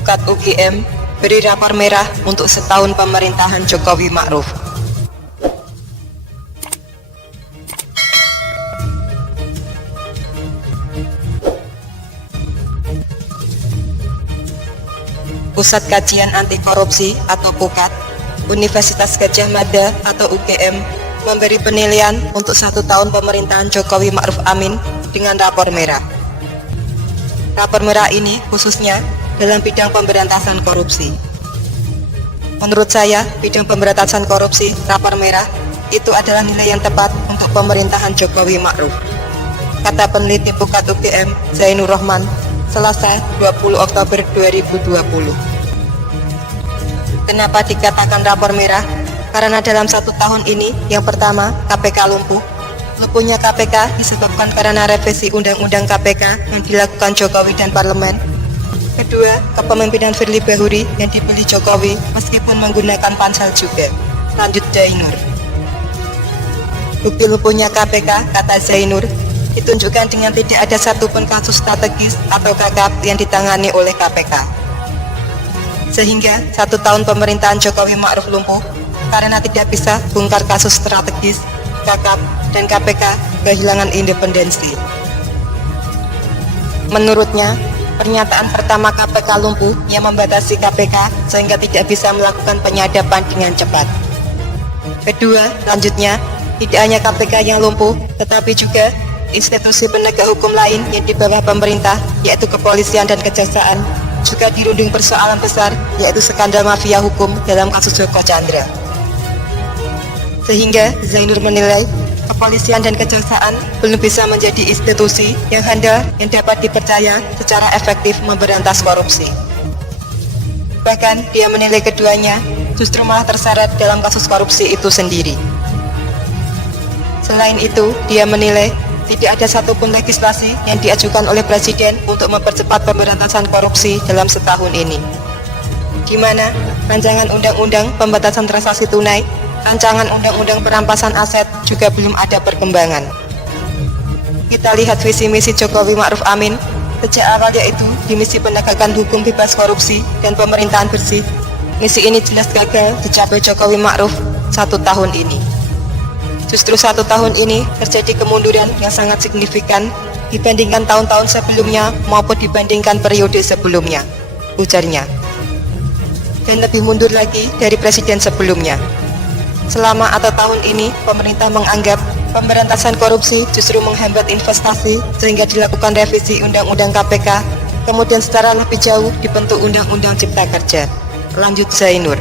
Pukat UGM beri rapor merah untuk setahun pemerintahan Jokowi Ma'ruf. Pusat Kajian Anti Korupsi atau Pukat, Universitas Gadjah Mada atau UGM memberi penilaian untuk 1 tahun pemerintahan Jokowi Ma'ruf Amin dengan rapor merah. Rapor merah ini khususnya dalam bidang pemberantasan korupsi. Menurut saya, bidang pemberantasan korupsi rapor merah itu adalah nilai yang tepat untuk pemerintahan Jokowi Ma'ruf, kata peneliti Pukat UGM Zainur Rohman, Selasa 20 Oktober 2020. Kenapa dikatakan rapor merah? Karena dalam 1 tahun ini, yang pertama, KPK lumpuh. Lumpuhnya KPK disebabkan karena revisi Undang-Undang KPK yang dilakukan Jokowi dan Parlemen. Kedua, kepemimpinan Firly Bahuri yang dipilih Jokowi meskipun menggunakan pansel juga. Lanjut Zainur. Bukti lumpuhnya KPK, kata Zainur, ditunjukkan dengan tidak ada satupun kasus strategis atau KKAP yang ditangani oleh KPK. Sehingga 1 tahun pemerintahan Jokowi Ma'ruf lumpuh karena tidak bisa bongkar kasus strategis, KKAP, dan KPK kehilangan independensi. Menurutnya, pernyataan pertama KPK lumpuh yang membatasi KPK sehingga tidak bisa melakukan penyadapan dengan cepat. Kedua, lanjutnya, tidak hanya KPK yang lumpuh, tetapi juga institusi penegak hukum lain yang di bawah pemerintah, yaitu kepolisian dan kejaksaan, juga dirundung persoalan besar, yaitu skandal mafia hukum dalam kasus Joko Chandra. Sehingga Zainur menilai kepolisian dan kejaksaan belum bisa menjadi institusi yang handal yang dapat dipercaya secara efektif memberantas korupsi. Bahkan dia menilai keduanya justru malah terseret dalam kasus korupsi itu sendiri. Selain itu, dia menilai tidak ada satupun legislasi yang diajukan oleh Presiden untuk mempercepat pemberantasan korupsi dalam setahun ini, di mana rancangan undang-undang pembatasan transaksi tunai, rancangan undang-undang perampasan aset juga belum ada perkembangan. Kita lihat visi misi Jokowi Ma'ruf Amin sejak awal, yaitu di misi penegakan hukum bebas korupsi dan pemerintahan bersih. Misi ini jelas gagal dicapai Jokowi Ma'ruf 1 tahun ini. Justru 1 tahun ini terjadi kemunduran yang sangat signifikan dibandingkan tahun-tahun sebelumnya maupun dibandingkan periode sebelumnya, ujarnya. Dan lebih mundur lagi dari presiden sebelumnya. Selama atau tahun ini, pemerintah menganggap pemberantasan korupsi justru menghambat investasi sehingga dilakukan revisi Undang-Undang KPK, kemudian secara lebih jauh dibentuk Undang-Undang Cipta Kerja. Lanjut Zainur.